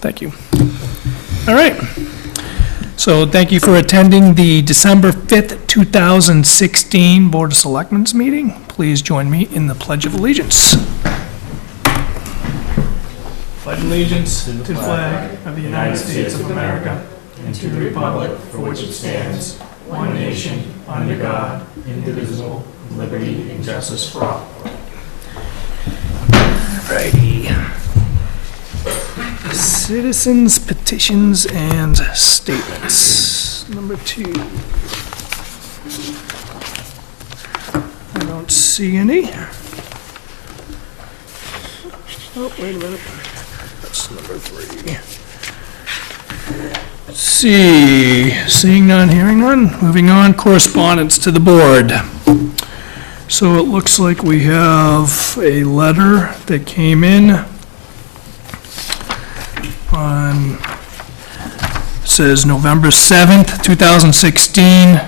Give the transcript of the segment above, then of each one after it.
Thank you. All right. So thank you for attending the December 5th, 2016 Board of Selectmen's meeting. Please join me in the Pledge of Allegiance. Pledge allegiance to the flag of the United States of America and to the republic for which it stands, one nation, under God, indivisible, with liberty and justice for all. Alrighty. Citizens' petitions and statements. Number 2. I don't see any. Oh, wait a minute. That's number 3. Let's see. Seeing none, hearing none. Moving on, correspondence to the board. So it looks like we have a letter that came in on, says November 7th, 2016.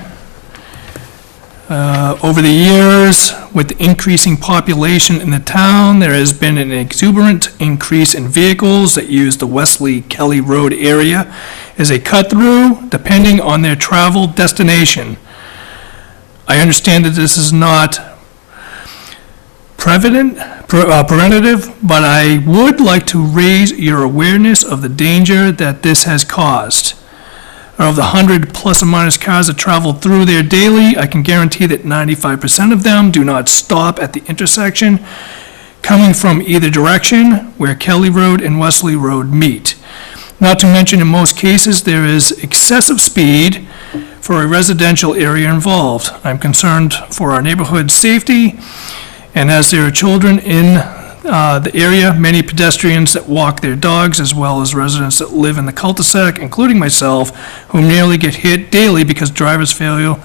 Over the years, with the increasing population in the town, there has been an exuberant increase in vehicles that use the Wesley Kelly Road area as a cut-through, depending on their travel destination. I understand that this is not preventative, but I would like to raise your awareness of the danger that this has caused. Of the 100 plus or minus cars that travel through there daily, I can guarantee that 95% of them do not stop at the intersection coming from either direction where Kelly Road and Wesley Road meet. Not to mention, in most cases, there is excessive speed for a residential area involved. I'm concerned for our neighborhood's safety, and as there are children in the area, many pedestrians that walk their dogs, as well as residents that live in the cul-de-sac, including myself, who nearly get hit daily because drivers fail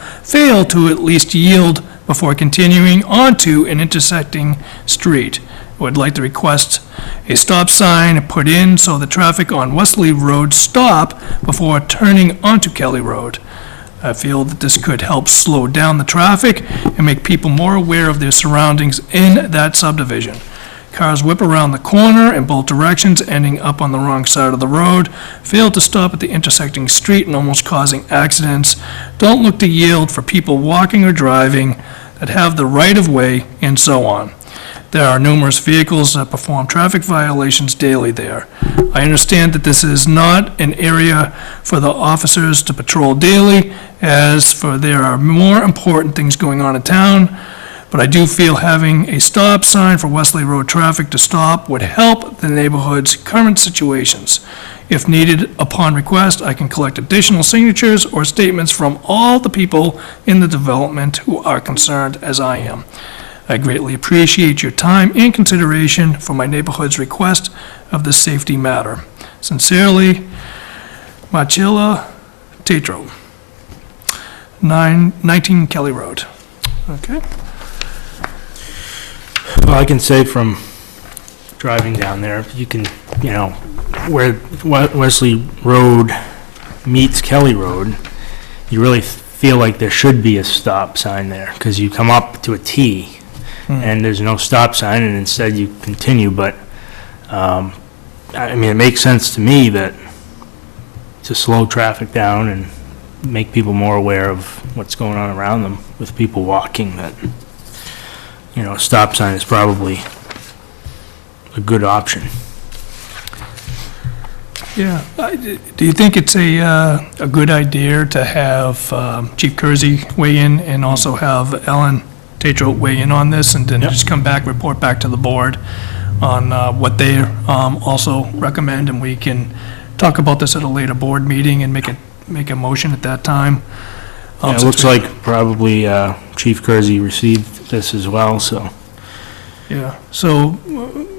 to at least yield before continuing onto an intersecting street. I would like to request a stop sign put in so the traffic on Wesley Road stop before turning onto Kelly Road. I feel that this could help slow down the traffic and make people more aware of their surroundings in that subdivision. Cars whip around the corner in both directions, ending up on the wrong side of the road, fail to stop at the intersecting street and almost causing accidents, don't look to yield for people walking or driving that have the right-of-way, and so on. There are numerous vehicles that perform traffic violations daily there. I understand that this is not an area for the officers to patrol daily, as for there are more important things going on in town, but I do feel having a stop sign for Wesley Road traffic to stop would help the neighborhood's current situations. If needed, upon request, I can collect additional signatures or statements from all the people in the development who are concerned as I am. I greatly appreciate your time and consideration for my neighborhood's request of this safety matter. Sincerely, Marcella Tatro, 19 Kelly Road. Okay. Well, I can say from driving down there, you can, where Wesley Road meets Kelly Road, you really feel like there should be a stop sign there, because you come up to a T, and there's no stop sign, and instead you continue, but, it makes sense to me that to slow traffic down and make people more aware of what's going on around them with people walking, that a stop sign is probably a good option. Yeah. Do you think it's a good idea to have Chief Kersey weigh in and also have Ellen Tatro weigh in on this, and then just come back, report back to the board on what they also recommend, and we can talk about this at a later board meeting and make a motion at that time? It looks like probably Chief Kersey received this as well, so. Yeah, so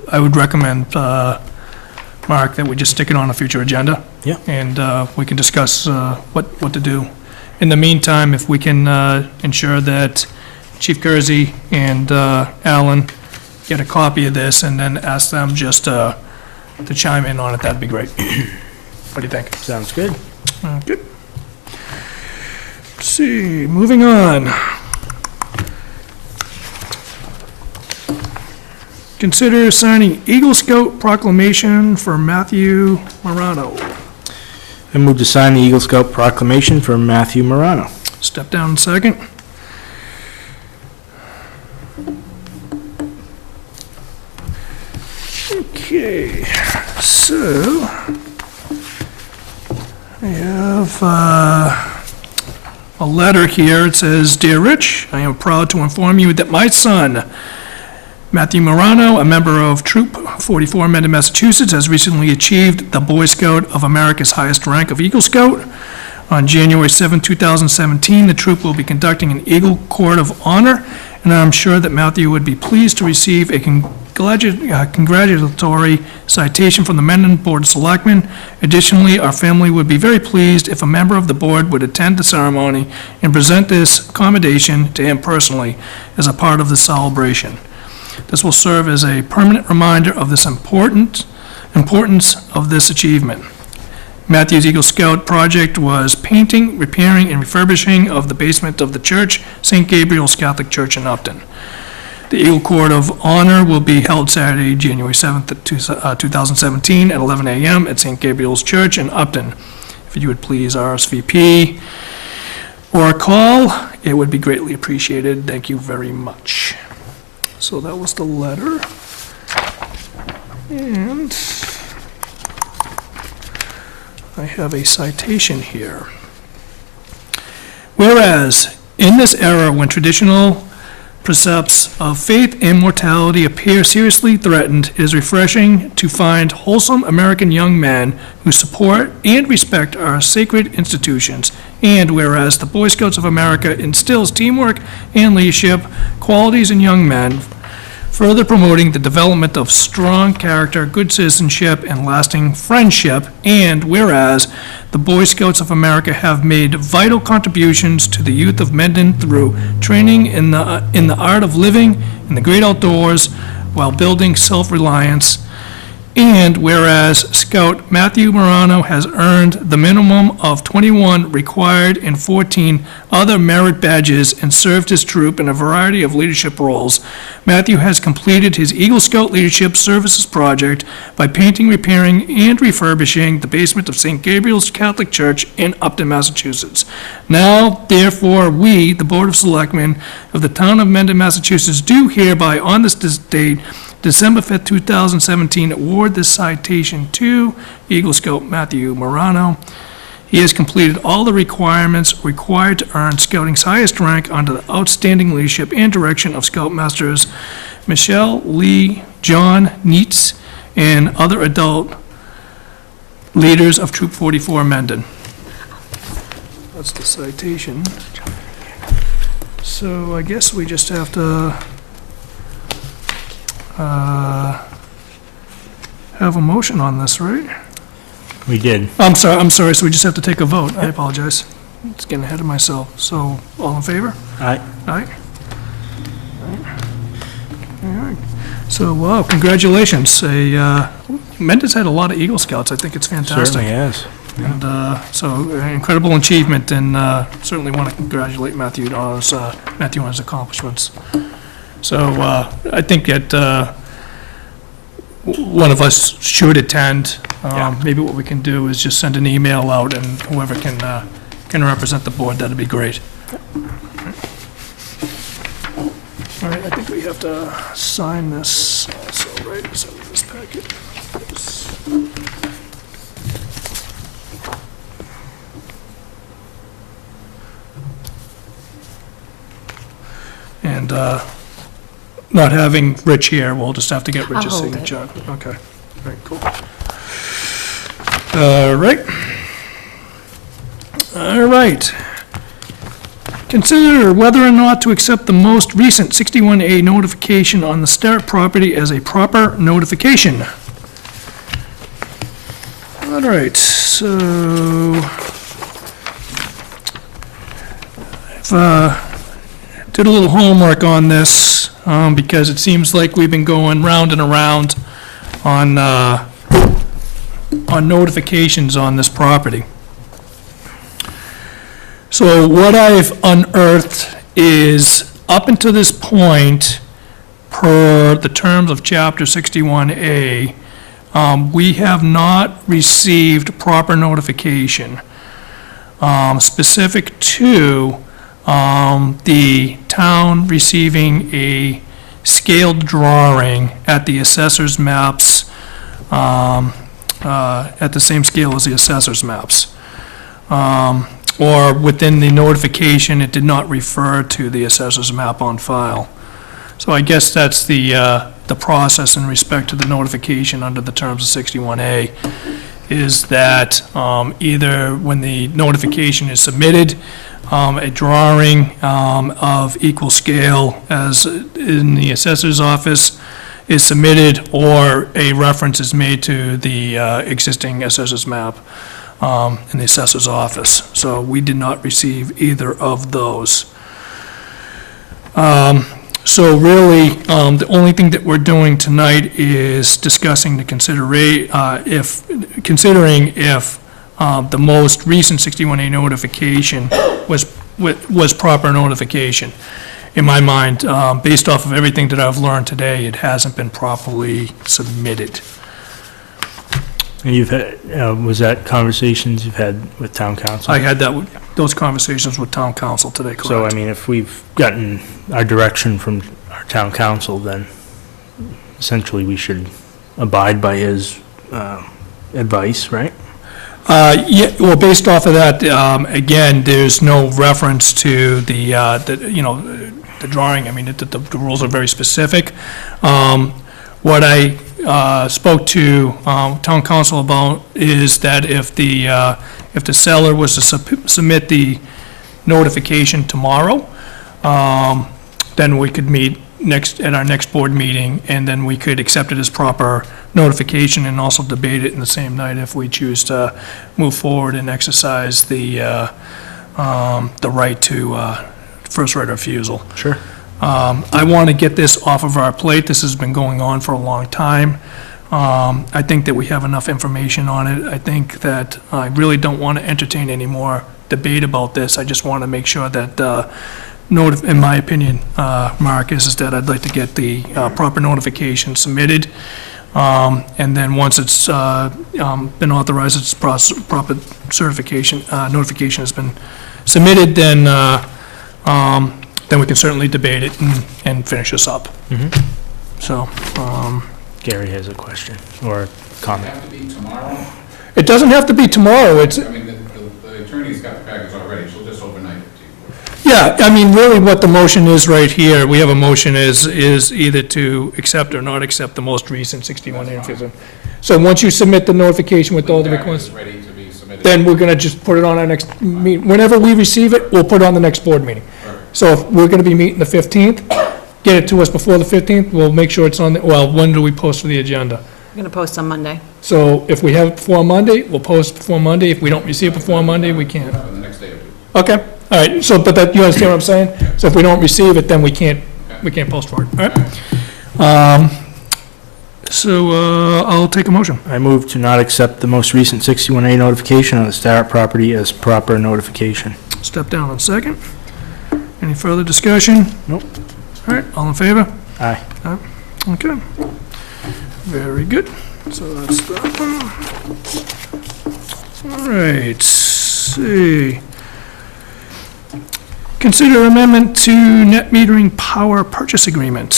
I would recommend, Mark, that we just stick it on a future agenda. Yeah. And we can discuss what to do. In the meantime, if we can ensure that Chief Kersey and Alan get a copy of this and then ask them just to chime in on it, that'd be great. What do you think? Sounds good. Good. Let's see, moving on. Consider signing Eagle Scout proclamation for Matthew Morano. I move to sign the Eagle Scout proclamation for Matthew Morano. Step down in second. Okay, so I have a letter here. It says, "Dear Rich, I am proud to inform you that my son, Matthew Morano, a member of Troop 44, Mendon, Massachusetts, has recently achieved the Boy Scout of America's highest rank of Eagle Scout. On January 7, 2017, the troop will be conducting an Eagle Court of Honor, and I'm sure that Matthew would be pleased to receive a congratulatory citation from the Mendon Board of Selectmen. Additionally, our family would be very pleased if a member of the board would attend the ceremony and present this commendation to him personally as a part of the celebration. This will serve as a permanent reminder of this importance of this achievement." Matthew's Eagle Scout project was painting, repairing, and refurbishing of the basement of the church, St. Gabriel's Catholic Church in Upton. The Eagle Court of Honor will be held Saturday, January 7th, 2017, at 11 a.m. at St. Gabriel's Church in Upton. If you would please RSVP or call, it would be greatly appreciated. Thank you very much. So that was the letter. And I have a citation here. Whereas, in this era when traditional precepts of faith and mortality appear seriously threatened, it is refreshing to find wholesome American young men who support and respect our sacred institutions. And whereas the Boy Scouts of America instills teamwork and leadership qualities in young men, further promoting the development of strong character, good citizenship, and lasting friendship. And whereas the Boy Scouts of America have made vital contributions to the youth of Mendon through training in the art of living in the great outdoors while building self-reliance. And whereas Scout Matthew Morano has earned the minimum of 21 required and 14 other merit badges and served his troop in a variety of leadership roles, Matthew has completed his Eagle Scout Leadership Services project by painting, repairing, and refurbishing the basement of St. Gabriel's Catholic Church in Upton, Massachusetts. Now, therefore, we, the Board of Selectmen of the Town of Mendon, Massachusetts, do hereby, on this date, December 5th, 2017, award this citation to Eagle Scout Matthew Morano. He has completed all the requirements required to earn Scouting's highest rank under the outstanding leadership and direction of Scoutmasters Michelle Lee, John Neitz, and other adult leaders of Troop 44 Mendon. That's the citation. So I guess we just have to have a motion on this, right? We did. I'm sorry, so we just have to take a vote. I apologize. It's getting ahead of myself. So, all in favor? Aye. Aye. All right. So, wow, congratulations. Mendon's had a lot of Eagle Scouts. I think it's fantastic. Certainly has. And so, an incredible achievement, and certainly want to congratulate Matthew on his accomplishments. So, I think that one of us should attend. Maybe what we can do is just send an email out, and whoever can represent the board, that'd be great. All right, I think we have to sign this also, right? So this packet. And not having Rich here, we'll just have to get Rich's I'll hold it. signature. Okay, very cool. All right. All right. Consider whether or not to accept the most recent 61A notification on the Starrett property as a proper notification. All right, so I've did a little homework on this because it seems like we've been going round and around on notifications on this property. So what I've unearthed is, up until this point, per the terms of Chapter 61A, we have not received proper notification specific to the town receiving a scaled drawing at the assessor's maps, at the same scale as the assessor's maps. Or within the notification, it did not refer to the assessor's map on file. So I guess that's the process in respect to the notification under the terms of 61A, is that either when the notification is submitted, a drawing of equal scale as in the assessor's office is submitted, or a reference is made to the existing assessor's map in the assessor's office. So we did not receive either of those. So really, the only thing that we're doing tonight is discussing the considering if the most recent 61A notification was proper notification. In my mind, based off of everything that I've learned today, it hasn't been properly submitted. And you've had, was that conversations you've had with town council? I had those conversations with town council today, correct? So, I mean, if we've gotten our direction from our town council, then essentially we should abide by his advice, right? Yeah, well, based off of that, again, there's no reference to the drawing. I mean, the rules are very specific. What I spoke to town council about is that if the seller was to submit the notification tomorrow, then we could meet at our next board meeting, and then we could accept it as proper notification and also debate it in the same night if we choose to move forward and exercise the right to first right of refusal. Sure. I want to get this off of our plate. This has been going on for a long time. I think that we have enough information on it. I think that I really don't want to entertain any more debate about this. I just want to make sure that, in my opinion, Mark, is that I'd like to get the proper notification submitted. And then once it's been authorized, its proper certification, notification has been submitted, then we can certainly debate it and finish this up. So, Gary has a question or a comment. Have to be tomorrow? it doesn't have to be tomorrow, it's, I mean, the attorney's got the package already, she'll just overnight it to you. yeah, I mean, really what the motion is right here, we have a motion is either to accept or not accept the most recent 61 and So once you submit the notification with all the package requests, is ready to be submitted. then we're gonna just put it on our next meeting. Whenever we receive it, we'll put it on the next board meeting. Perfect. So if we're gonna be meeting the 15th, get it to us before the 15th, we'll make sure it's on, when do we post for the agenda? I'm going to post on Monday. So if we have it before Monday, we'll post before Monday. If we don't receive it before Monday, we can't. For the next day or two. Okay, all right, so, but that, you understand what I'm saying? So if we don't receive it, then we can't post for it, all right? So, I'll take a motion. I move to not accept the most recent 61A notification on the Starrett property as proper notification. Step down on second. Any further discussion? Nope. All right, all in favor? Aye. Okay. Very good. So that's that one. All right, see. Consider amendment to net metering power purchase agreement.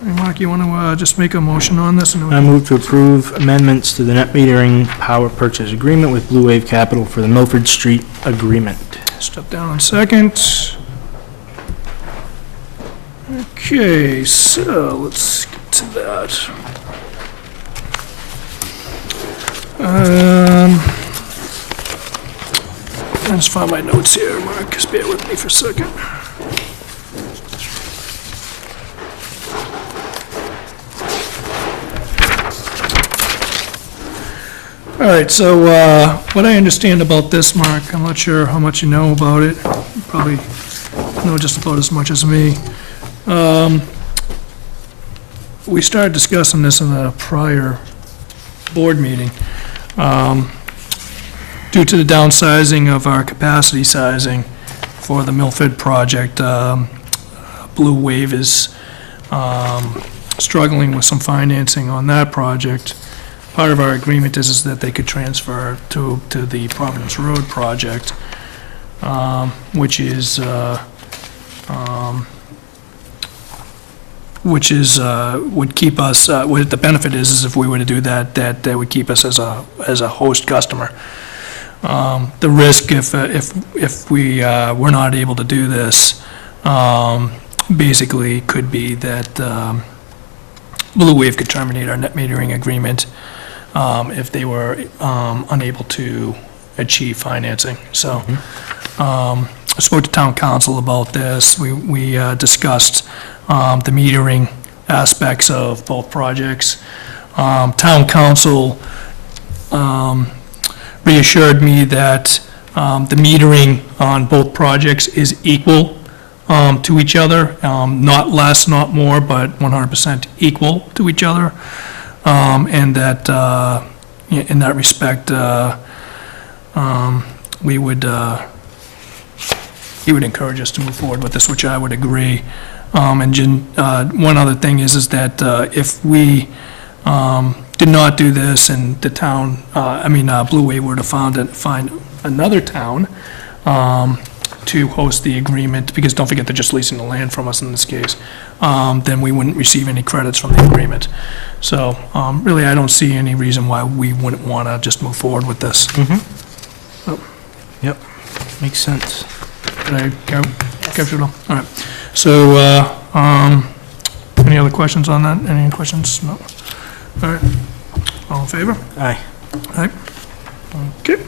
Hey, Mark, you want to just make a motion on this? I move to approve amendments to the net metering power purchase agreement with Blue Wave Capital for the Milford Street agreement. Step down on second. Okay, so let's get to that. I'll just find my notes here, Mark, just bear with me for a second. All right, so what I understand about this, Mark, I'm not sure how much you know about it. You probably know just about as much as me. We started discussing this in a prior board meeting. Due to the downsizing of our capacity sizing for the Milford project, Blue Wave is struggling with some financing on that project. Part of our agreement is that they could transfer to the Providence Road project, which is would keep us, what the benefit is if we were to do that, that would keep us as a host customer. The risk if we were not able to do this, basically could be that Blue Wave could terminate our net metering agreement if they were unable to achieve financing. So I spoke to town council about this. We discussed the metering aspects of both projects. Town council reassured me that the metering on both projects is equal to each other, not less, not more, but 100% equal to each other, and that in that respect, he would encourage us to move forward with this, which I would agree. And one other thing is that if we did not do this and the town, Blue Wave were to find another town to host the agreement, because don't forget they're just leasing the land from us in this case, then we wouldn't receive any credits from the agreement. So really, I don't see any reason why we wouldn't want to just move forward with this. Yep, makes sense. Did I capture it all? All right. So, any other questions on that? Any questions? No? All right. All in favor? Aye. Aye. Okay.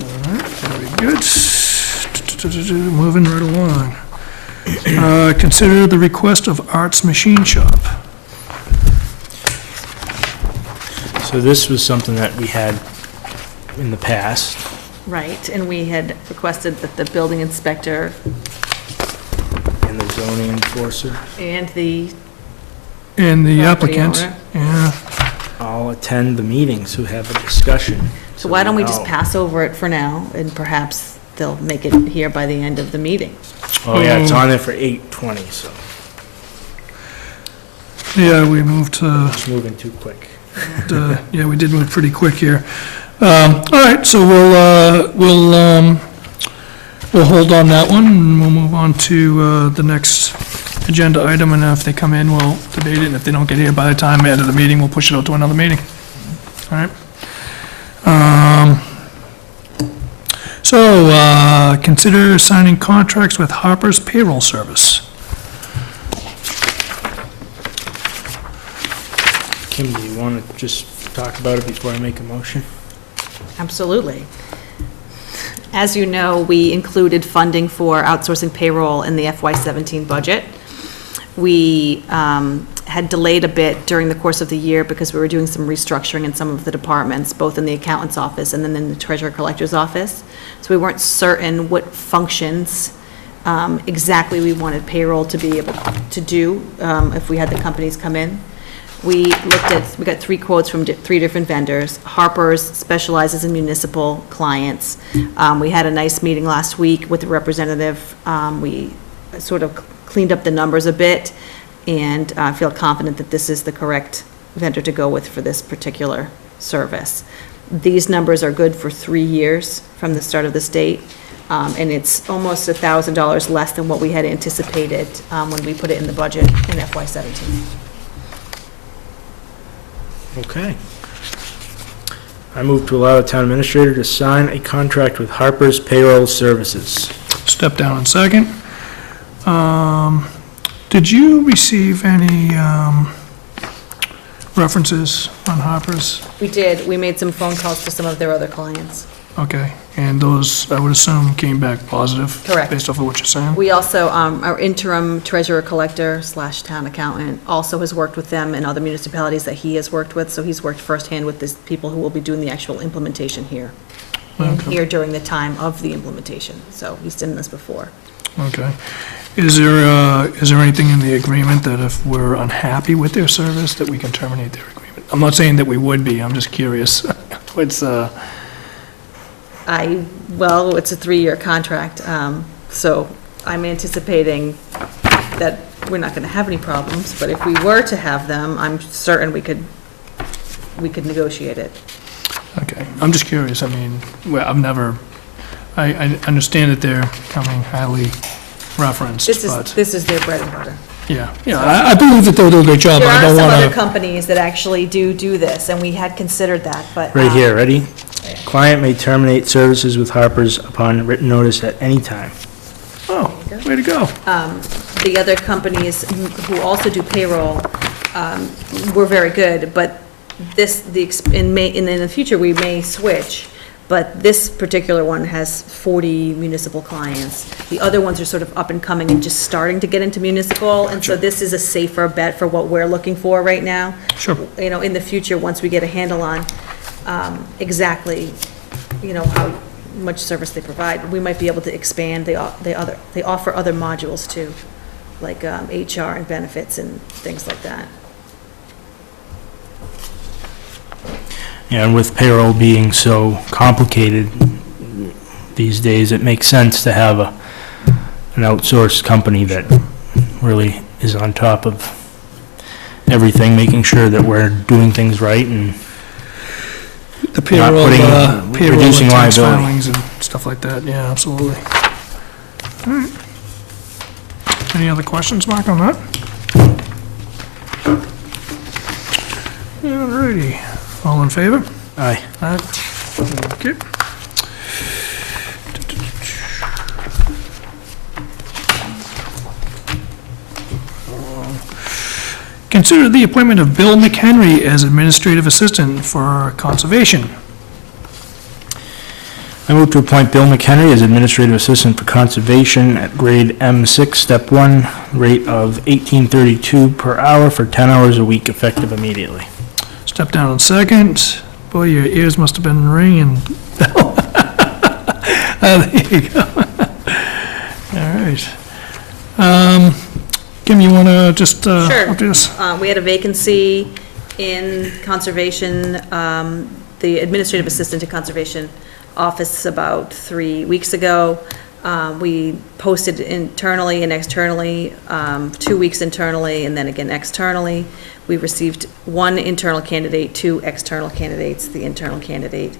All right, very good. Moving right along. Consider the request of Arts Machine Shop. So this was something that we had in the past. Right, and we had requested that the building inspector And the zoning enforcer and the And the property applicant, owner. yeah, all attend the meetings who have a discussion. So why don't we just all- pass over it for now, and perhaps they'll make it here by the end of the meeting. Oh, yeah, it's on there for 8:20, so yeah, we moved to, it's moving too quick. yeah, we did move pretty quick here. All right, so we'll hold on that one, and we'll move on to the next agenda item, and if they come in, we'll debate it, and if they don't get here by the time end of the meeting, we'll push it out to another meeting. All right? So, consider signing contracts with Harper's Payroll Service. Kim, do you want to just talk about it before I make a motion? Absolutely. As you know, we included funding for outsourcing payroll in the FY17 budget. We had delayed a bit during the course of the year because we were doing some restructuring in some of the departments, both in the accountant's office and then in the treasurer collector's office. So we weren't certain what functions exactly we wanted payroll to be able to do if we had the companies come in. We got 3 quotes from 3 different vendors. Harper's specializes in municipal clients. We had a nice meeting last week with the representative. We sort of cleaned up the numbers a bit, and I feel confident that this is the correct vendor to go with for this particular service. These numbers are good for 3 years from the start of this date, and it's almost $1,000 less than what we had anticipated when we put it in the budget in FY17. Okay. I move to allow the town administrator to sign a contract with Harper's Payroll Services. Step down in second. Did you receive any references on Harper's? We did. We made some phone calls to some of their other clients. Okay, and those, I would assume, came back positive? Correct. Based off of what you're saying? We also, our interim treasurer collector / town accountant also has worked with them and other municipalities that he has worked with, so he's worked firsthand with these people who will be doing the actual implementation here. And Okay. here during the time of the implementation, so he's done this before. Okay. Is there anything in the agreement that if we're unhappy with their service, that we can terminate their agreement? I'm not saying that we would be, I'm just curious. What's, Well, it's a 3-year contract, so I'm anticipating that we're not gonna have any problems, but if we were to have them, I'm certain we could negotiate it. Okay, I'm just curious, I mean, well, I understand that they're coming highly referenced, but, This is their bread and butter. yeah, I believe that they'll do a great job, There but I are don't some other wanna, companies that actually do this, and we had considered that, but. Right here, ready? Client may terminate services with Harper's upon written notice at any time. oh, way to go. The other companies who also do payroll were very good, but in the future, we may switch, but this particular one has 40 municipal clients. The other ones are sort of up and coming and just starting to get into municipal, and so this is a safer bet for what we're looking for right now. Sure. You know, in the future, once we get a handle on exactly, you know, how much service they provide, we might be able to expand. They offer other modules too, like HR and benefits and things like that. Yeah, and with payroll being so complicated these days, it makes sense to have an outsourced company that really is on top of everything, making sure that we're doing things right and The payroll, putting- payroll reducing and tax liability. filings and stuff like that, yeah, absolutely. All right. Any other questions, Mark, on that? All righty, all in favor? Aye. Aye. Okay. Consider the appointment of Bill McHenry as Administrative Assistant for Conservation. I move to appoint Bill McHenry as Administrative Assistant for Conservation at grade M6, Step 1, rate of $18.32 per hour for 10 hours a week, effective immediately. Step down in second. Boy, your ears must have been ringing. There you go. All right. Kim, you want to just Sure. update us? We had a vacancy in conservation, the administrative assistant to conservation office about 3 weeks ago. We posted internally and externally, 2 weeks internally and then again externally. We received 1 internal candidate, 2 external candidates. The internal candidate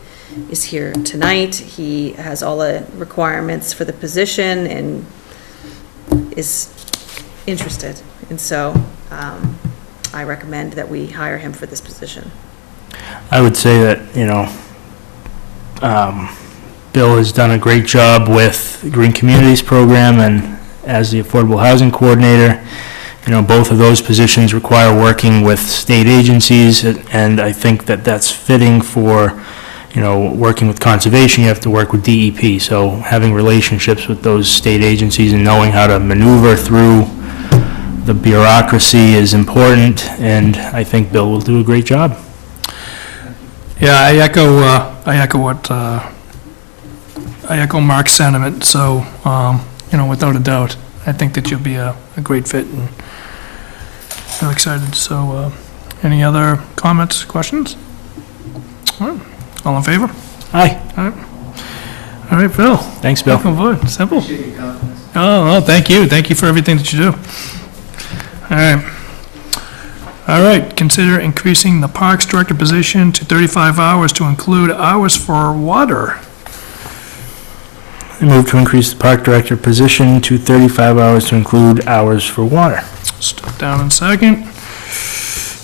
is here tonight. He has all the requirements for the position and is interested. And so I recommend that we hire him for this position. I would say that, Bill has done a great job with the Green Communities Program and as the Affordable Housing Coordinator. Both of those positions require working with state agencies, and I think that that's fitting for, working with conservation, you have to work with DEP. So having relationships with those state agencies and knowing how to maneuver through the bureaucracy is important, and I think Bill will do a great job. Yeah, I echo Mark's sentiment, so, without a doubt, I think that you'll be a great fit, and I'm excited. So, any other comments, questions? All in favor? Aye. All right, Bill. Thanks, Bill. Welcome aboard. Simple. Oh, thank you. Thank you for everything that you do. All right. All right, consider increasing the Parks Director position to 35 hours to include hours for water. I move to increase the Park Director position to 35 hours to include hours for water. Step down in second.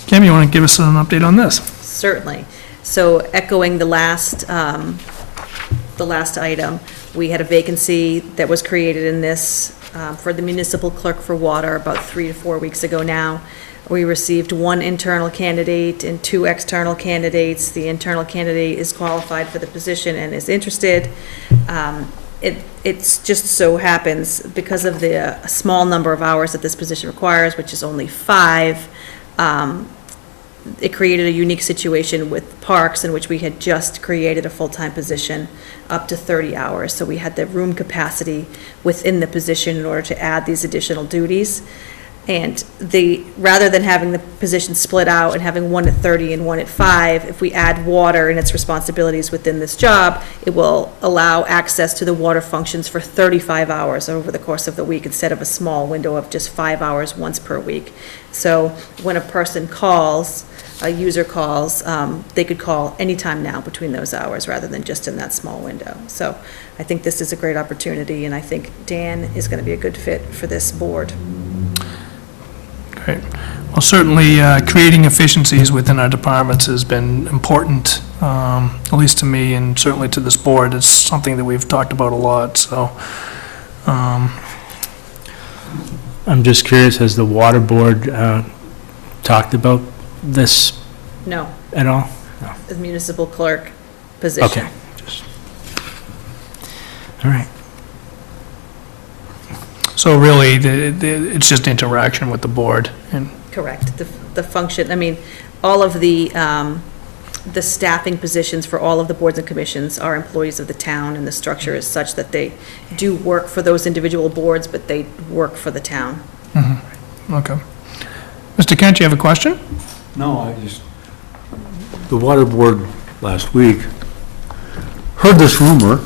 Kim, you want to give us an update on this? Certainly. So echoing the last item, we had a vacancy that was created in this for the municipal clerk for water about 3 to 4 weeks ago now. We received 1 internal candidate and 2 external candidates. The internal candidate is qualified for the position and is interested. It's just so happens, because of the small number of hours that this position requires, which is only 5, it created a unique situation with Parks in which we had just created a full-time position up to 30 hours. So we had the room capacity within the position in order to add these additional duties. And rather than having the position split out and having one at 30 and one at 5, if we add water and its responsibilities within this job, it will allow access to the water functions for 35 hours over the course of the week instead of a small window of just 5 hours once per week. So when a person calls, a user calls, they could call anytime now between those hours rather than just in that small window. So I think this is a great opportunity, and I think Dan is going to be a good fit for this board. Great. Well, certainly, creating efficiencies within our departments has been important, at least to me and certainly to this board. It's something that we've talked about a lot, so. I'm just curious, has the water board talked about this No, at all? the municipal clerk position. Okay. All right. So really, it's just interaction with the board, and, Correct. The function, I mean, all of the staffing positions for all of the boards and commissions are employees of the town, and the structure is such that they do work for those individual boards, but they work for the town. okay. Mr. Kent, you have a question? No, the water board last week heard this rumor,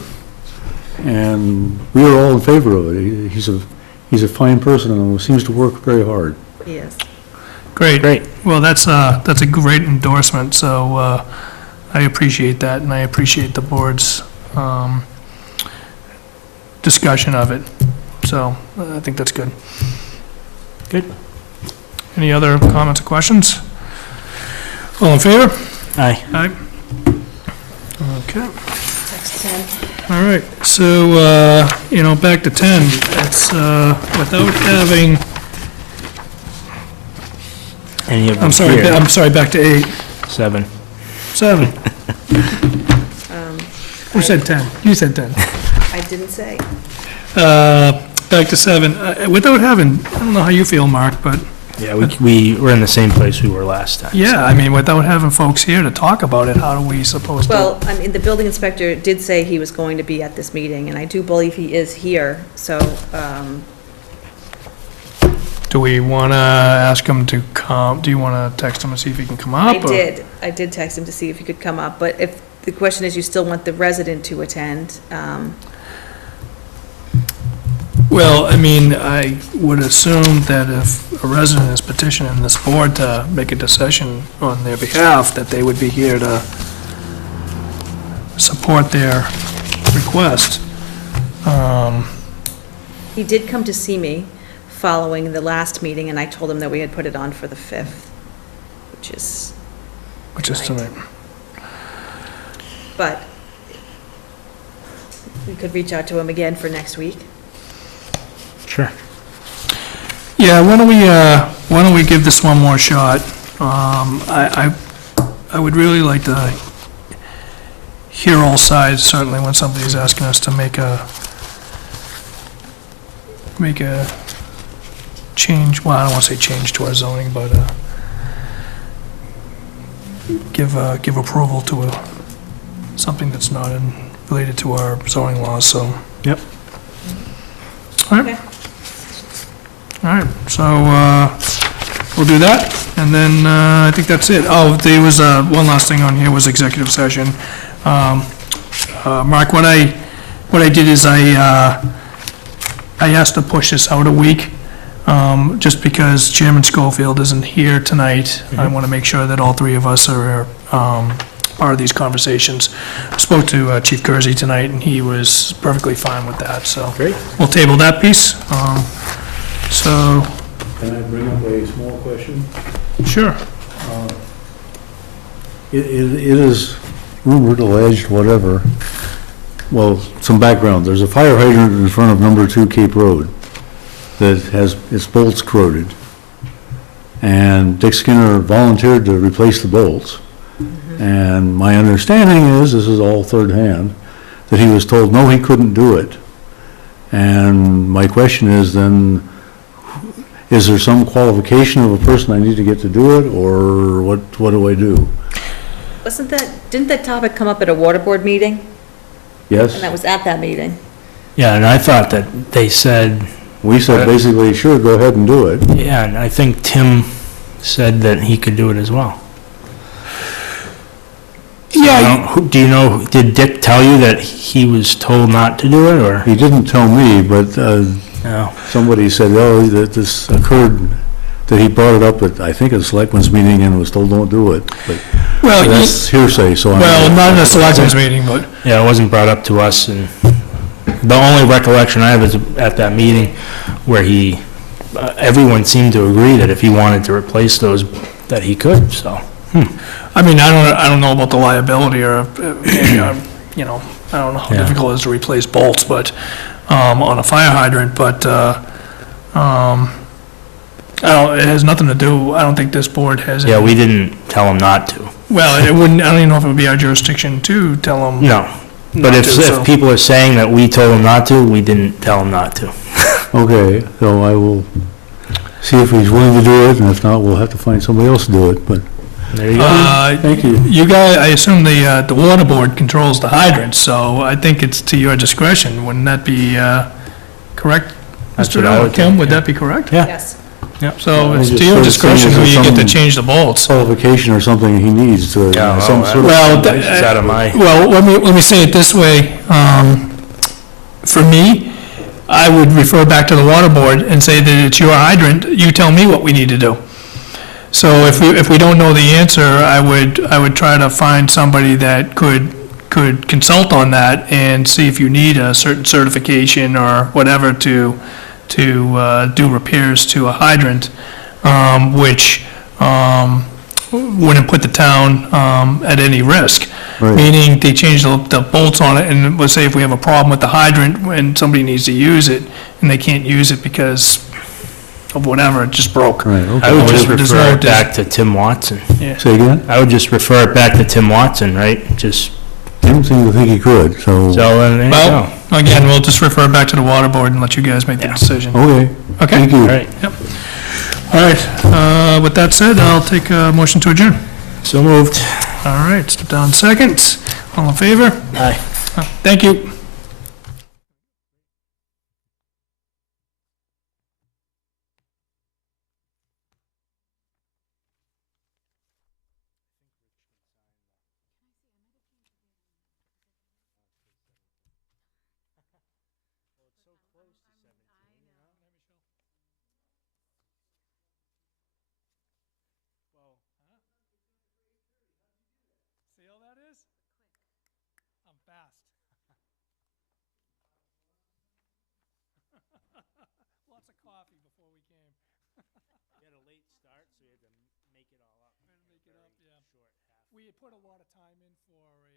and we are all in favor of it. He's a fine person and seems to work very hard. Yes. Great. Great. Well, that's a great endorsement, so I appreciate that, and I appreciate the board's discussion of it. So I think that's good. Good. Any other comments or questions? All in favor? Aye. Aye. Okay. Text 10. All right, so, back to 10, it's, without having, Any of them I'm sorry, here? I'm sorry, back to 8, 7. 7. Who said 10? You said 10. I didn't say. Back to 7, without having, I don't know how you feel, Mark, but, Yeah, we were in the same place we were last time. yeah, I mean, without having folks here to talk about it, how are we supposed to? Well, I mean, the building inspector did say he was going to be at this meeting, and I do believe he is here, so, Do we want to ask him to come, do you want to text him and see if he can come up? or- I did text him to see if he could come up, but if, the question is, you still want the resident to attend, Well, I mean, I would assume that if a resident is petitioning this board to make a decision on their behalf, that they would be here to support their request. he did come to see me following the last meeting, and I told him that we had put it on for the 5th, which is, Which is tonight. but we could reach out to him again for next week. Sure. Yeah, why don't we give this one more shot? I would really like to hear all sides, certainly when somebody's asking us to make a change, well, I don't want to say change to our zoning, but give approval to something that's not related to our zoning laws, so. Yep. All right. Okay. All right, so we'll do that, and then I think that's it. Oh, there was one last thing on here was executive session. Mark, what I did is I asked to push this out a week, just because Chairman Schofield isn't here tonight. I want to make sure that all three of us are part of these conversations. I spoke to Chief Kersey tonight, and he was perfectly fine with that, so. Great. We'll table that piece. So, Can I bring up a small question? sure. It is rumored, alleged, whatever, well, some background. There's a fire hydrant in front of number 2 Cape Road that has its bolts corroded. And Dick Skinner volunteered to replace the bolts. And my understanding is, this is all third hand, that he was told, no, he couldn't do it. And my question is then, is there some qualification of a person I need to get to do it, or what do I do? Didn't that topic come up at a water board meeting? Yes? And that was at that meeting. Yeah, and I thought that they said We said basically, sure, go ahead and do it. Yeah, and I think Tim said that he could do it as well. Yeah, Do you know, did Dick tell you that he was told not to do it, or? He didn't tell me, but No. somebody said, oh, that this occurred, that he brought it up at, I think, a selectmen's meeting and was told, don't do it. But well, that's hearsay, so I'm... well, not in a selectmen's meeting, but, Yeah, it wasn't brought up to us, and the only recollection I have is at that meeting where everyone seemed to agree that if he wanted to replace those, that he could, so. I mean, I don't know about the liability or, you know, I don't know how Yeah. difficult it is to replace bolts, but, on a fire hydrant, but, it has nothing to do, I don't think this board has. Yeah, any- we didn't tell him not to. Well, it wouldn't, I don't even know if it would be our jurisdiction to tell them. No. But not if, to, so- if people are saying that we told him not to, we didn't tell him not to. Okay, so I will see if he's willing to do it, and if not, we'll have to find somebody else to do it, but There you go. thank you. You guys, I assume the water board controls the hydrants, so I think it's to your discretion. Wouldn't that be, correct? That's Mr. what I would Kim, think, would yeah. that be correct? Yeah. Yes. So I it's just to your sort of discretion saying who is you get to some- change the bolts. Qualification or something he needs to, Yeah, some well, sort of... Well, This is out of my, Well, let me say it this way. For me, I would refer back to the water board and say that it's your hydrant, you tell me what we need to do. So if we don't know the answer, I would try to find somebody that could consult on that and see if you need a certain certification or whatever to do repairs to a hydrant, which wouldn't put the town at any risk. Right. Meaning they change the bolts on it, and let's say if we have a problem with the hydrant and somebody needs to use it, and they can't use it because of whatever, it just broke. Right, I okay. would just There's refer no it back to Tim Watson. Say again? I would just refer it back to Tim Watson, right? Just, Tim seemed to think he could, so... so, there you go. Well, again, we'll just refer it back to the water board and let you guys make the Yeah. decision. Okay, Okay? thank you. All right, All right, with that said, I'll take a motion to adjourn. so moved. All right, step down second. All in favor? Aye. Thank you. See how that is? I'm fast. Lots of coffee before we came. You had a late start, so you had to make it all up. Make it up, yeah. We had put a lot of time in for